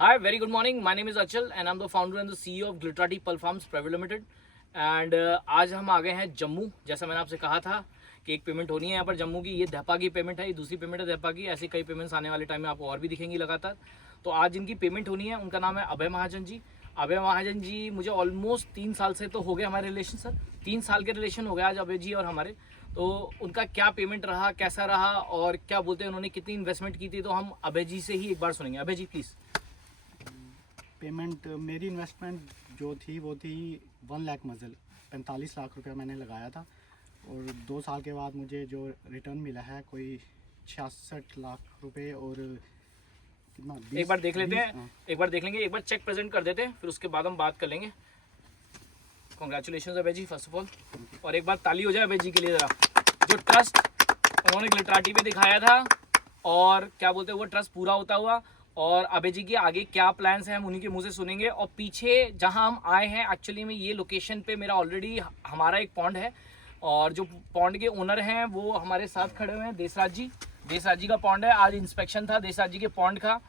Hi, very good morning. My name is Achal and I'm the founder and the CEO of Glitterati Pulp Farms Private Limited. And आज हम आ गए हैं जम्मू। जैसा मैंने आपसे कहा था कि एक पेमेंट होनी है यहाँ पर जम्मू की। ये धपा की पेमेंट है, ये दूसरी पेमेंट है धपा की। ऐसी कई पेमेंट्स आने वाले टाइम में आपको और भी दिखेंगी लगातार। तो आज इनकी पेमेंट होनी है। उनका नाम है अभय महाजन जी। अभय महाजन जी मुझे ऑलमोस्ट 3 साल से तो हो गए हमारे रिलेशन सर। 3 साल के रिलेशन हो गए आज अभय जी और हमारे। तो उनका क्या पेमेंट रहा, कैसा रहा और क्या बोलते हैं उन्होंने कितनी इन्वेस्टमेंट की थी, तो हम अभय जी से ही एक बार सुनेंगे। अभय जी प्लीज़। पेमेंट मेरी इन्वेस्टमेंट जो थी वो थी 1 लाख मजल 45 लाख रुपया मैंने लगाया था। और 2 साल के बाद मुझे जो रिटर्न मिला है कोई 66 लाख रुपए। और कितना एक बार देख लेते हैं, एक बार देख लेंगे, एक बार चेक प्रेजेंट कर देते हैं, फिर उसके बाद हम बात कर लेंगे। Congratulation Abhay ji first of all. और एक बार ताली हो जाए अभय जी के लिए ज़रा। जो ट्रस्ट उन्होंने ग्लिटराटी पे दिखाया था और क्या बोलते हैं वो ट्रस्ट पूरा होता हुआ। और अभय जी के आगे क्या प्लान्स हैं हम उन्हीं के मुंह से सुनेंगे। और पीछे जहां हम आए हैं एक्चुअली में ये लोकेशन पे मेरा ऑलरेडी हमारा एक पॉन्ड है और जो पॉन्ड के ओनर हैं वो हमारे साथ खड़े हुए हैं, देसराज जी। देसराज जी का पॉन्ड है। आज इंस्पेक्शन था देसराज जी के पॉन्ड का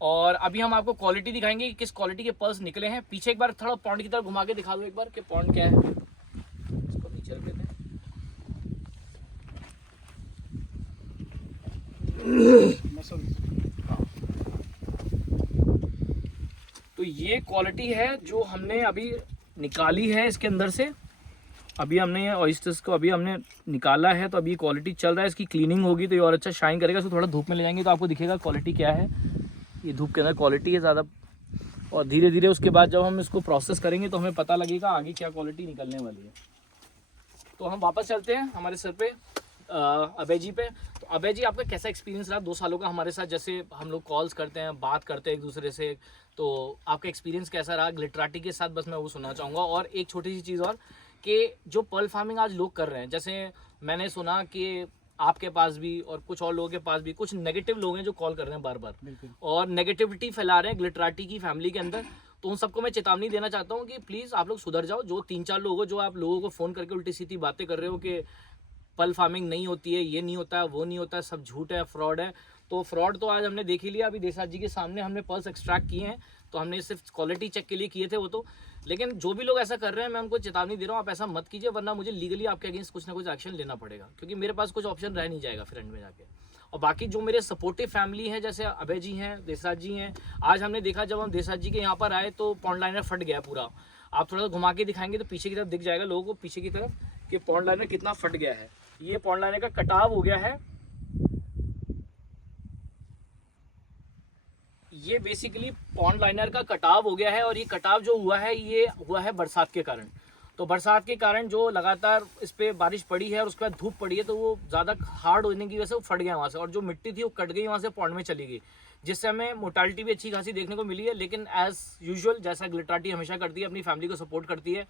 और अभी हम आपको क्वालिटी दिखाएंगे कि किस क्वालिटी के पर्स निकले हैं। पीछे एक बार थोड़ा पॉन्ड की तरफ घुमा के दिखा दो एक बार कि पॉन्ड क्या है। इसको नीचे रख देते हैं। तो ये क्वालिटी है जो हमने अभी निकाली है इसके अंदर से। अभी हमने ऑयस्टर्स को अभी हमने निकाला है, तो अभी क्वालिटी चल रहा है। इसकी क्लीनिंग होगी तो ये और अच्छा शाइन करेगा। इसको थोड़ा धूप में ले जाएंगे तो आपको दिखेगा क्वालिटी क्या है। ये धूप के अंदर क्वालिटी है ज़्यादा। और धीरे धीरे उसके बाद जब हम इसको प्रोसेस करेंगे तो हमें पता लगेगा आगे क्या क्वालिटी निकलने वाली है। तो हम वापस चलते हैं हमारे सर पे, अभय जी पे। तो अभय जी आपका कैसा एक्सपीरियंस रहा 2 सालों का हमारे साथ? जैसे हम लोग कॉल्स करते हैं, बात करते हैं एक दूसरे से, तो आपका एक्सपीरियंस कैसा रहा ग्लिटराटी के साथ? बस मैं वो सुनना चाहूँगा। और एक छोटी सी चीज़ और कि जो पर्ल फार्मिंग आज लोग कर रहे हैं, जैसे मैंने सुना कि आपके पास भी और कुछ और लोगों के पास भी कुछ नेगेटिव लोग हैं जो कॉल कर रहे हैं बार बार और नेगेटिविटी फैला रहे हैं ग्लिटराटी की फैमिली के अंदर। तो उन सबको मैं चेतावनी देना चाहता हूँ कि प्लीज़ आप लोग सुधर जाओ। जो 3-4 लोग हो जो आप लोगों को फ़ोन करके उल्टी सीधी बातें कर रहे हो कि पल फार्मिंग नहीं होती है, ये नहीं होता है, वो नहीं होता है, सब झूठ है, फ्रॉड है। तो फ्रॉड तो आज हमने देख ही लिया। अभी देसाज जी के सामने हमने पर्स एक्सट्रैक्ट किए हैं, तो हमने सिर्फ क्वालिटी चेक के लिए किए थे वो तो। लेकिन जो भी लोग ऐसा कर रहे हैं मैं उनको चेतावनी दे रहा हूँ, आप ऐसा मत कीजिए, वरना मुझे लीगली आपके अगेंस्ट कुछ ना कुछ एक्शन लेना पड़ेगा, क्योंकि मेरे पास कुछ ऑप्शन रह नहीं जाएगा फिर एंड में जाके। और बाकी जो मेरे सपोर्टिव फैमिली है जैसे अभय जी हैं, देसाज जी हैं। आज हमने देखा जब हम देसाज जी के यहाँ पर आए तो पॉन्ड लाइनर फट गया पूरा। आप थोड़ा सा घुमा के दिखाएंगे तो पीछे की तरफ दिख जाएगा लोगों को, पीछे की तरफ कि पॉन्ड लाइनर कितना फट गया है। ये पॉन्ड लाइनर का कटाव हो गया है। ये बेसिकली पॉन्ड लाइनर का कटाव हो गया है और ये कटाव जो हुआ है ये हुआ है बरसात के कारण। तो बरसात के कारण जो लगातार इस पर बारिश पड़ी है और उसके बाद धूप पड़ी है तो वो ज़्यादा हार्ड होने की वजह से वो फट गया वहाँ से, और जो मिट्टी थी वो कट गई वहाँ से, पॉन्ड में चली गई, जिससे हमें मोर्टालिटी भी अच्छी खासी देखने को मिली है। लेकिन एज यूजुअल जैसा ग्लिटराटी हमेशा करती है, अपनी फैमिली को सपोर्ट करती है।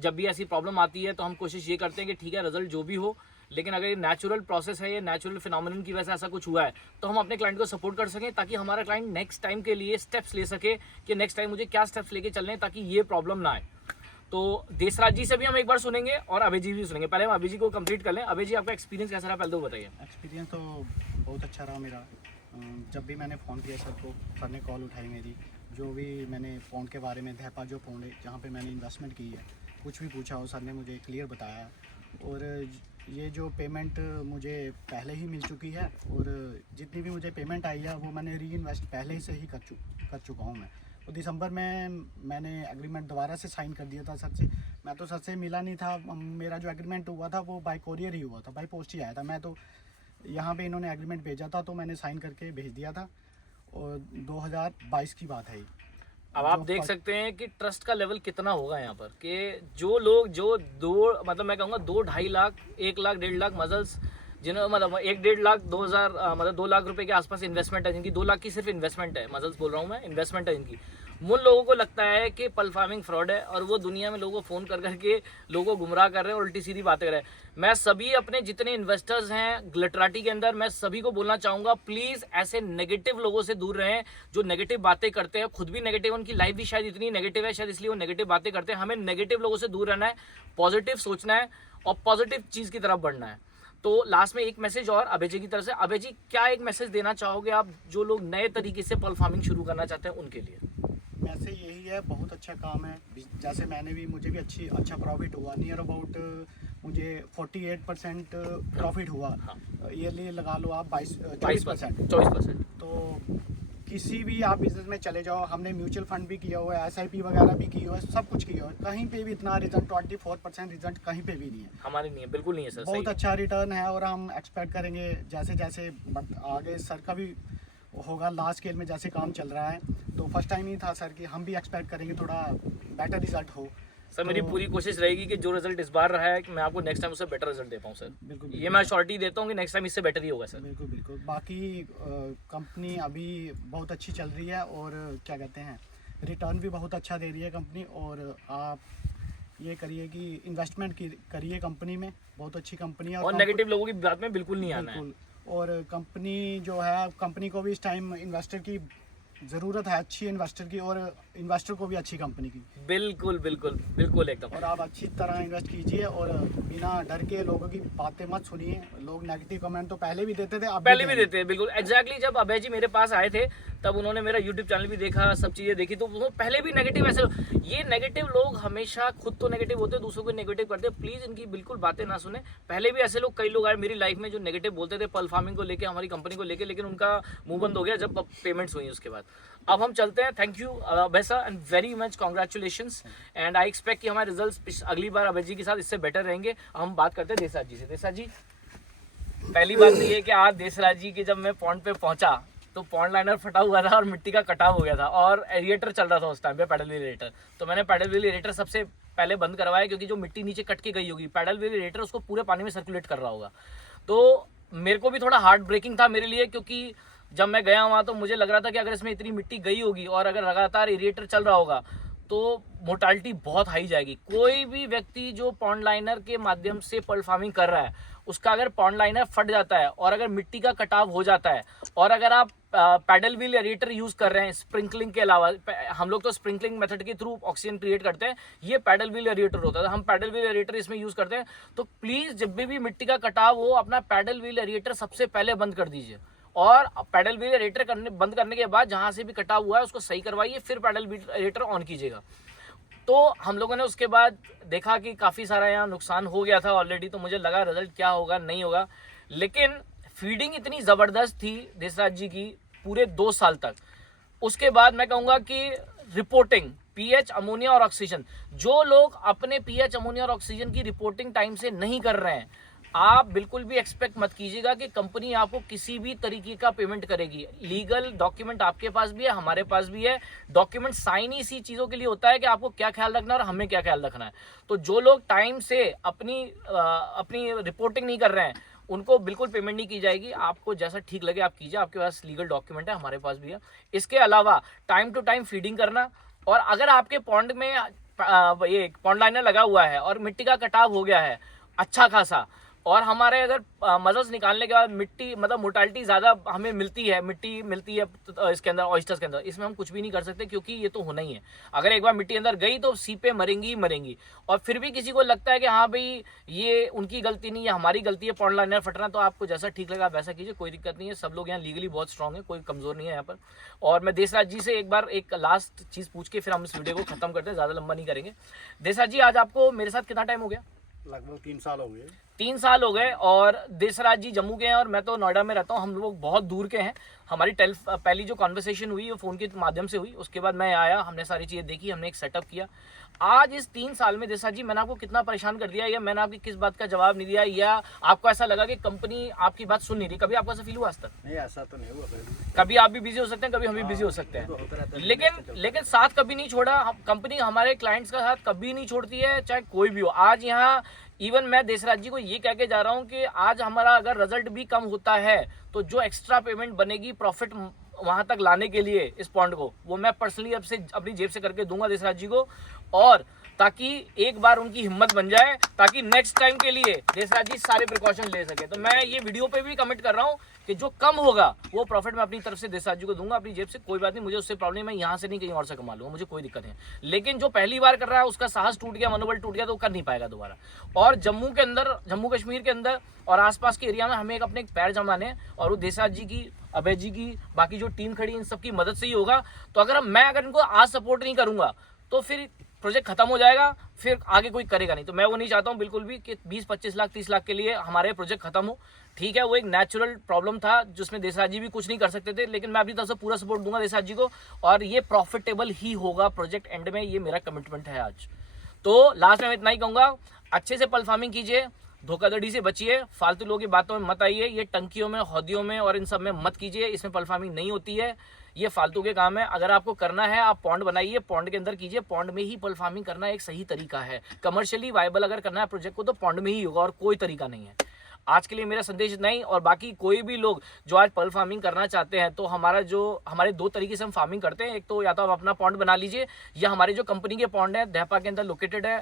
जब भी ऐसी प्रॉब्लम आती है तो हम कोशिश ये करते हैं कि ठीक है रिजल्ट जो भी हो, लेकिन अगर ये नेचुरल प्रोसेस है, ये नेचुरल फिनोमिनन की वजह से ऐसा कुछ हुआ है तो हम अपने क्लाइंट को सपोर्ट कर सकें, ताकि हमारा क्लाइंट नेक्स्ट टाइम के लिए स्टेप्स ले सके कि नेक्स्ट टाइम मुझे क्या स्टेप्स लेके चलने हैं ताकि ये प्रॉब्लम ना आए। तो देसराज जी से भी हम एक बार सुनेंगे और अभय जी भी सुनेंगे। पहले हम अभय जी को कंप्लीट कर लें। अभय जी आपका एक्सपीरियंस कैसा रहा पहले तो बताइए। एक्सपीरियंस तो बहुत अच्छा रहा मेरा। जब भी मैंने फ़ोन किया सर को, सर ने कॉल उठाई मेरी। जो भी मैंने पॉन्ड के बारे में, धैपा जो पॉन्ड है जहाँ पे मैंने इन्वेस्टमेंट की है, कुछ भी पूछा हो सर ने मुझे क्लियर बताया। और ये जो पेमेंट मुझे पहले ही मिल चुकी है और जितनी भी मुझे पेमेंट आई है वो मैंने री इन्वेस्ट पहले ही से ही कर चुका हूँ मैं। तो दिसंबर में मैंने एग्रीमेंट दोबारा से साइन कर दिया था सर से। मैं तो सर से मिला नहीं था, मेरा जो एग्रीमेंट हुआ था वो बाय कोरियर ही हुआ था, बाय पोस्ट ही आया था। मैं तो यहाँ पे इन्होंने एग्रीमेंट भेजा था तो मैंने साइन करके भेज दिया था। और 2022 की बात है। अब आप देख सकते हैं कि ट्रस्ट का लेवल कितना होगा यहाँ पर, कि जो लोग जो दो मतलब मैं कहूँगा 2-2.5 लाख, 1 लाख 1.5 लाख मजल्स जिन्होंने मतलब 1-1.5 लाख 2,000 मतलब 2 लाख रुपए के आसपास इन्वेस्टमेंट है जिनकी, 2 लाख की सिर्फ इन्वेस्टमेंट है, मजल्स बोल रहा हूँ मैं, इन्वेस्टमेंट है जिनकी। उन लोगों को लगता है कि पल फार्मिंग फ्रॉड है और वो दुनिया में लोगों को फ़ोन कर करके लोगों को गुमराह कर रहे हैं और उल्टी सीधी बातें कर रहे हैं। मैं सभी अपने जितने इन्वेस्टर्स हैं ग्लिटराटी के अंदर, मैं सभी को बोलना चाहूँगा प्लीज़ ऐसे नेगेटिव लोगों से दूर रहें जो नेगेटिव बातें करते हैं। खुद भी नेगेटिव, उनकी लाइफ भी शायद इतनी नेगेटिव है शायद इसलिए वो नेगेटिव बातें करते हैं। हमें नेगेटिव लोगों से दूर रहना है, पॉजिटिव सोचना है और पॉजिटिव चीज़ की तरफ बढ़ना है। तो लास्ट में एक मैसेज और अभय जी की तरफ से, अभय जी क्या एक मैसेज देना चाहोगे आप जो लोग नए तरीके से पर्ल फार्मिंग शुरू करना चाहते हैं उनके लिए? वैसे यही है, बहुत अच्छा काम है। जैसे मुझे भी अच्छा प्रॉफिट हुआ, नियर अबाउट मुझे 48% प्रॉफिट हुआ। ईयरली लगा लो आप 24%। तो किसी भी आप बिजनेस में चले जाओ, हमने म्यूचुअल फंड भी किया हुआ है, SIP वगैरह भी की हुआ है, सब कुछ किया हुआ है, कहीं पे भी इतना रिजल्ट 24% रिजल्ट कहीं पे भी नहीं है। हमारे नहीं है, बिल्कुल नहीं है सर। बहुत अच्छा रिटर्न है और हम एक्सपेक्ट करेंगे जैसे जैसे आगे सर का भी होगा लार्ज स्केल में जैसे काम चल रहा है, तो फर्स्ट टाइम ही था सर कि हम भी एक्सपेक्ट करेंगे थोड़ा बेटर रिजल्ट हो। सर मेरी पूरी कोशिश रहेगी कि जो रिजल्ट इस बार रहा है कि मैं आपको नेक्स्ट टाइम उससे बेटर रिजल्ट दे पाऊँ सर। बिल्कुल, ये मैं श्योरिटी देता हूँ कि नेक्स्ट टाइम इससे बेटर ही होगा सर। बिल्कुल। बाकी कंपनी अभी बहुत अच्छी चल रही है और क्या कहते हैं, रिटर्न भी बहुत अच्छा दे रही है कंपनी। और आप ये करिए कि इन्वेस्टमेंट करिए कंपनी में, बहुत अच्छी कंपनी है। और नेगेटिव लोगों की बात में बिल्कुल नहीं आना है। बिल्कुल। और कंपनी जो है, कंपनी को भी इस टाइम इन्वेस्टर की ज़रूरत है, अच्छी इन्वेस्टर की, और इन्वेस्टर को भी अच्छी कंपनी की। बिल्कुल एकदम। और आप अच्छी तरह इन्वेस्ट कीजिए और बिना डर के लोगों की बातें मत सुनिए। लोग नेगेटिव कमेंट तो पहले भी देते थे, अब पहले भी देते हैं, बिल्कुल एग्जैक्टली। जब अभय जी मेरे पास आए थे तब उन्होंने मेरा यूट्यूब चैनल भी देखा, सब चीज़ें देखी, तो वो पहले भी नेगेटिव ऐसे, ये नेगेटिव लोग हमेशा खुद तो नेगेटिव होते हैं, दूसरों को नेगेटिव करते हैं। प्लीज़ इनकी बिल्कुल बातें ना सुने। पहले भी ऐसे लोग कई लोग आए मेरी लाइफ में जो नेगेटिव बोलते थे पर्ल फार्मिंग को लेकर, हमारी कंपनी को लेकर, लेकिन उनका मुंह बंद हो गया जब पेमेंट्स हुई उसके बाद। अब हम चलते हैं। Thank you Abhay sir and very much congratulations and I expect कि हमारे रिजल्ट्स अगली बार अभय जी के साथ इससे बेटर रहेंगे। हम बात करते हैं देसराज जी से। देसराज जी, पहली बात तो ये कि आज देसराज जी के जब मैं पॉन्ड पे पहुंचा तो पॉन्ड लाइनर फटा हुआ था और मिट्टी का कटाव हो गया था और एरिएटर चल रहा था उस टाइम पे, पैडल व्हील एरिएटर। तो मैंने पैडल व्हील एरिएटर सबसे पहले बंद करवाया, क्योंकि जो मिट्टी नीचे कट के गई होगी, पैडल व्हील एरिएटर उसको पूरे पानी में सर्कुलेट कर रहा होगा। तो मेरे को भी थोड़ा हार्ट ब्रेकिंग था मेरे लिए, क्योंकि जब मैं गया वहाँ तो मुझे लग रहा था कि अगर इसमें इतनी मिट्टी गई होगी और अगर लगातार एरिएटर चल रहा होगा तो मोर्टालिटी बहुत हाई जाएगी। कोई भी व्यक्ति जो पॉन्ड लाइनर के माध्यम से पर्ल फार्मिंग कर रहा है, उसका अगर पॉन्ड लाइनर फट जाता है और अगर मिट्टी का कटाव हो जाता है, और अगर आप पैडल व्हील एरिएटर यूज कर रहे हैं स्प्रिंकलिंग के अलावा, हम लोग तो स्प्रिंकलिंग मेथड के थ्रू ऑक्सीजन क्रिएट करते हैं, ये पैडल व्हील एरिएटर होता है, हम पैडल व्हील एरिएटर इसमें यूज करते हैं। तो प्लीज जब भी मिट्टी का कटाव हो, अपना पैडल व्हील एरिएटर सबसे पहले बंद कर दीजिए, और पैडल व्हील एरिएटर बंद करने के बाद जहां से भी कटाव हुआ है उसको सही करवाइए, फिर पैडल व्हील एरिएटर ऑन कीजिएगा। तो हम लोगों ने उसके बाद देखा कि काफ़ी सारा यहाँ नुकसान हो गया था ऑलरेडी, तो मुझे लगा रिजल्ट क्या होगा नहीं होगा, लेकिन फीडिंग इतनी ज़बरदस्त थी देसराज जी की पूरे 2 साल तक। उसके बाद मैं कहूँगा कि रिपोर्टिंग पीएच, अमोनिया और ऑक्सीजन, जो लोग अपने पीएच, अमोनिया और ऑक्सीजन की रिपोर्टिंग टाइम से नहीं कर रहे हैं, आप बिल्कुल भी एक्सपेक्ट मत कीजिएगा कि कंपनी आपको किसी भी तरीके का पेमेंट करेगी। लीगल डॉक्यूमेंट आपके पास भी है, हमारे पास भी है। डॉक्यूमेंट साइन ही इसी चीज़ों के लिए होता है कि आपको क्या ख्याल रखना है और हमें क्या ख्याल रखना है। तो जो लोग टाइम से अपनी रिपोर्टिंग नहीं कर रहे हैं, उनको बिल्कुल पेमेंट नहीं की जाएगी। आपको जैसा ठीक लगे आप कीजिए, आपके पास लीगल डॉक्यूमेंट है, हमारे पास भी है। इसके अलावा टाइम टू टाइम फीडिंग करना, और अगर आपके पॉन्ड में ये पॉन्ड लाइनर लगा हुआ है और मिट्टी का कटाव हो गया है अच्छा खासा, और हमारे अगर मजल्स निकालने के बाद मिट्टी मतलब मोर्टालिटी ज़्यादा हमें मिलती है, मिट्टी मिलती है इसके अंदर, ऑयस्टर्स के अंदर, इसमें हम कुछ भी नहीं कर सकते, क्योंकि ये तो होना ही है। अगर एक बार मिट्टी अंदर गई तो सीपे मरेंगी ही मरेंगी। और फिर भी किसी को लगता है कि हाँ भाई ये उनकी गलती नहीं है, हमारी गलती है पॉन्ड लाइनर फटना, तो आपको जैसा ठीक लगा आप वैसा कीजिए, कोई दिक्कत नहीं है। सब लोग यहाँ लीगली बहुत स्ट्रांग है, कोई कमज़ोर नहीं है यहाँ पर। और मैं देसराज जी से एक बार एक लास्ट चीज़ पूछ के फिर हम इस वीडियो को ख़त्म करते हैं, ज़्यादा लंबा नहीं करेंगे। देसराज जी, आज आपको मेरे साथ कितना टाइम हो गया? लगभग 3 साल हो गए। 3 साल हो गए। और देसराज जी जम्मू के हैं और मैं तो नोएडा में रहता हूँ, हम लोग बहुत दूर के हैं। हमारी पहली जो कॉन्वर्सेशन हुई वो फ़ोन के माध्यम से हुई, उसके बाद मैं आया, हमने सारी चीज़ें देखी, हमने एक सेटअप किया। आज इस 3 साल में देसराज जी मैंने आपको कितना परेशान कर दिया, या मैंने आपकी किस बात का जवाब नहीं दिया, या आपको ऐसा लगा कि कंपनी आपकी बात सुन नहीं रही? कभी आपको ऐसा फील हुआ आज तक? नहीं, ऐसा तो नहीं हुआ। कभी आप भी बिजी हो सकते हैं, कभी हम भी बिजी हो सकते हैं, लेकिन साथ कभी नहीं छोड़ा। कंपनी हमारे क्लाइंट्स का साथ कभी नहीं छोड़ती है, चाहे कोई भी हो। आज यहाँ इवन मैं देसराज जी को ये कह के जा रहा हूँ कि आज हमारा अगर रिजल्ट भी कम होता है तो जो एक्स्ट्रा पेमेंट बनेगी, प्रॉफिट वहां तक लाने के लिए इस पॉन्ड को, वो मैं पर्सनली अब से अपनी जेब से करके दूंगा देसराज जी को, और ताकि एक बार उनकी हिम्मत बन जाए, ताकि नेक्स्ट टाइम के लिए देसराज जी सारे प्रिकॉशन ले सके। तो मैं ये वीडियो पे भी कमेंट कर रहा हूँ कि जो कम होगा वो प्रॉफिट मैं अपनी तरफ से देसराज जी को दूंगा अपनी जेब से, कोई बात नहीं, मुझे उससे प्रॉब्लम, मैं यहाँ से नहीं कहीं और से कमा लूंगा, मुझे कोई दिक्कत नहीं। लेकिन जो पहली बार कर रहा है उसका साहस टूट गया, मनोबल टूट गया, तो कर नहीं पाएगा दोबारा। और जम्मू के अंदर, जम्मू कश्मीर के अंदर और आसपास के एरिया में हमें एक अपने पैर जमाने, और वो देसराज जी की, अभय जी की, बाकी जो टीम खड़ी इन सबकी मदद से ही होगा। तो अगर इनको आज सपोर्ट नहीं करूंगा तो फिर प्रोजेक्ट खत्म हो जाएगा, फिर आगे कोई करेगा नहीं। तो मैं वो नहीं चाहता हूँ बिल्कुल भी कि 20-25 लाख 30 लाख के लिए हमारे प्रोजेक्ट खत्म हो। ठीक है, वो एक नेचुरल प्रॉब्लम था जिसमें देसराज जी भी कुछ नहीं कर सकते थे, लेकिन मैं अपनी तरफ से पूरा सपोर्ट दूंगा देसराज जी को, और ये प्रॉफिटेबल ही होगा प्रोजेक्ट एंड में, ये मेरा कमिटमेंट है आज। तो लास्ट में मैं इतना ही कहूँगा, अच्छे से पल फार्मिंग कीजिए, धोखाधड़ी से बचिए, फालतू लोगों की बातों में मत आइए, ये टंकियों में, हौदियों में और इन सब में मत कीजिए, इसमें पल फार्मिंग नहीं होती है, ये फालतू के काम है। अगर आपको करना है आप पॉन्ड बनाइए, पॉन्ड के अंदर कीजिए, पॉन्ड में ही पल फार्मिंग करना एक सही तरीका है। कमर्शियली वायबल अगर करना है प्रोजेक्ट को तो पॉन्ड में ही होगा, और कोई तरीका नहीं है। आज के लिए मेरा संदेश इतना ही। और बाकी कोई भी लोग जो आज पल फार्मिंग करना चाहते हैं, तो हमारे 2 तरीके से हम फार्मिंग करते हैं। एक तो या तो आप अपना पॉन्ड बना लीजिए, या हमारे जो कंपनी के पॉन्ड है दहपा के अंदर लोकेटेड है,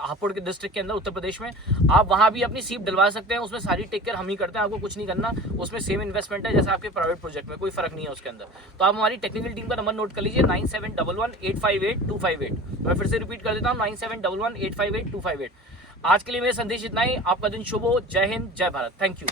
हापुड़ के डिस्ट्रिक्ट के अंदर उत्तर प्रदेश में, आप वहाँ भी अपनी सीप डलवा सकते हैं। उसमें सारी टेक केयर हम ही करते हैं, आपको कुछ नहीं करना, उसमें सेम इन्वेस्टमेंट है जैसे आपके प्राइवेट प्रोजेक्ट में, कोई फर्क नहीं है उसके अंदर। तो आप हमारी टेक्निकल टीम का नंबर नोट कर लीजिए, 9711858258। मैं फिर से रिपीट कर देता हूँ, 9711858258। आज के लिए मेरा संदेश इतना ही। आपका दिन शुभ हो। जय हिंद, जय भारत। Thank you.